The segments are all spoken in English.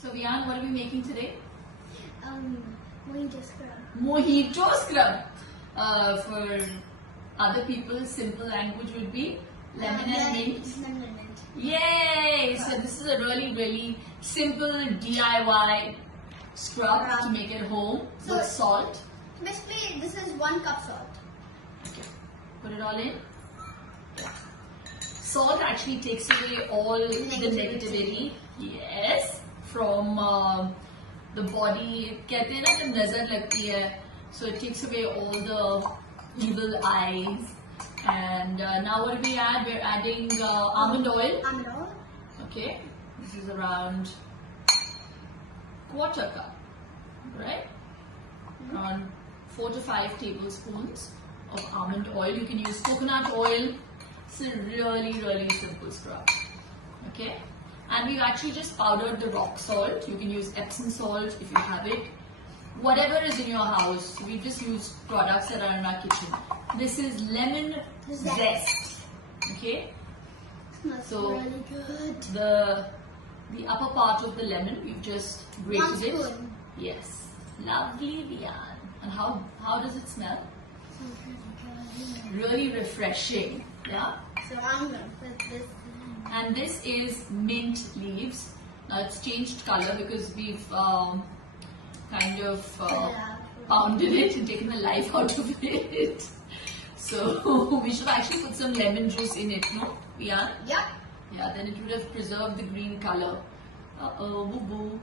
So Viaan, what are we making today? Mojito Scrub. Mojito Scrub. For other people, simple language would be lemon and mint. Lemon and mint. Yay! So this is a really simple DIY scrub to make at home with salt. Basically, this is 1 cup salt. Okay. Put it all in. Salt actually takes away all the negativity. Yes. From the body. कहते हैं ना जब नजर लगती है, so it takes away all the evil eyes. And now what do we add? We're adding almond oil. Almond oil. Okay. This is around 1/4 cup, right? Around 4 to 5 tablespoons of almond oil. You can use coconut oil. It's a really simple scrub. Okay. And we've actually just powdered the rock salt. You can use Epsom salt if you have it. Whatever is in your house. We just use products that are in our kitchen. This is lemon zest. Okay. Smells So really good. the upper part of the lemon, we've just grated 1 it. spoon. Yes. Lovely, Viaan. And how does it smell? Smells really good. Really refreshing. Yeah. So I'm gonna put this. And this is mint leaves. Now it's changed color because we've kind of pounded it and taken the life out of it. So we should actually put some lemon juice in it, no? Yeah. Yep. Yeah. Then it would have preserved the green color. Boo boo.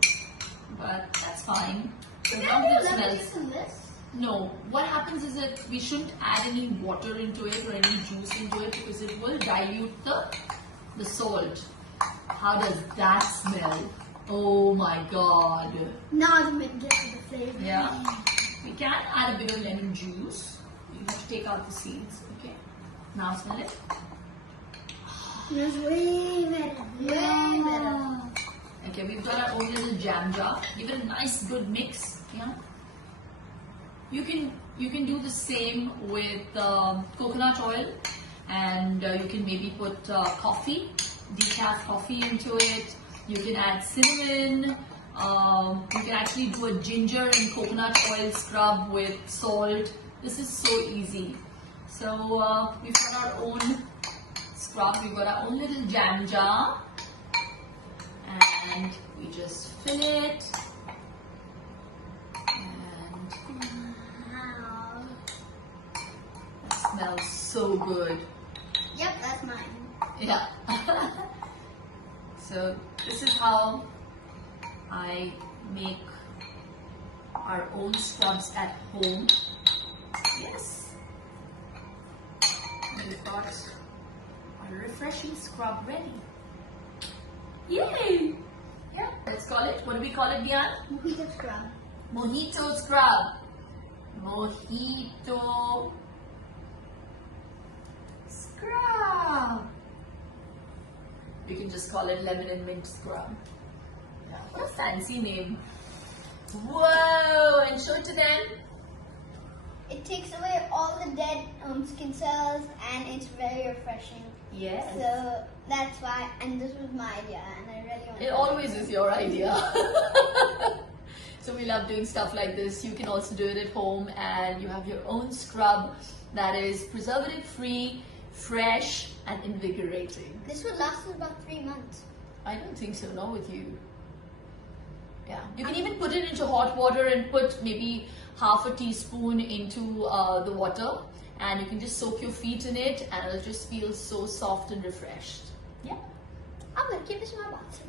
But that's fine. So now it smells. In this? No, what happens is that we shouldn't add any water into it or any juice into it because it will dilute the salt. How does that smell? Oh my god. Now the mint gets the flavor. Yeah. We can add a bit of lemon juice. You have to take out the seeds. Okay. Now smell it. Smells way better. Way better. Okay, we've got our own little jam jar. Give it a nice good mix. Yeah. You can do the same with coconut oil, and you can maybe put coffee, decaf coffee into it. You can add cinnamon. You can actually do a ginger and coconut oil scrub with salt. This is so easy. So we've got our own scrub. We've got our own little jam jar, and we just fill it. Smells so good. Yep, that's mine. Yeah. So this is how I make our own scrubs at home. Yes. We've got our refreshing scrub ready. Yay! Yeah. Let's call it. What do we call it, Viaan? Mojito Scrub. Mojito Scrub. Mojito Scrub. You can just call it lemon and mint scrub. Yeah. What a fancy name. Whoa! And show it to them. It takes away all the dead skin cells and it's very refreshing. Yes. So that's why, and this was my idea and I really want It always is your idea. So we love doing stuff like this. You can also do it at home and you have your own scrub that is preservative free, fresh and invigorating. This would last us about 3 months. I don't think so, not with you. Yeah, you can even put it into hot water and put maybe half a teaspoon into the water and you can just soak your feet in it and it'll just feel so soft and refreshed. Yeah. I'm gonna keep this in my box.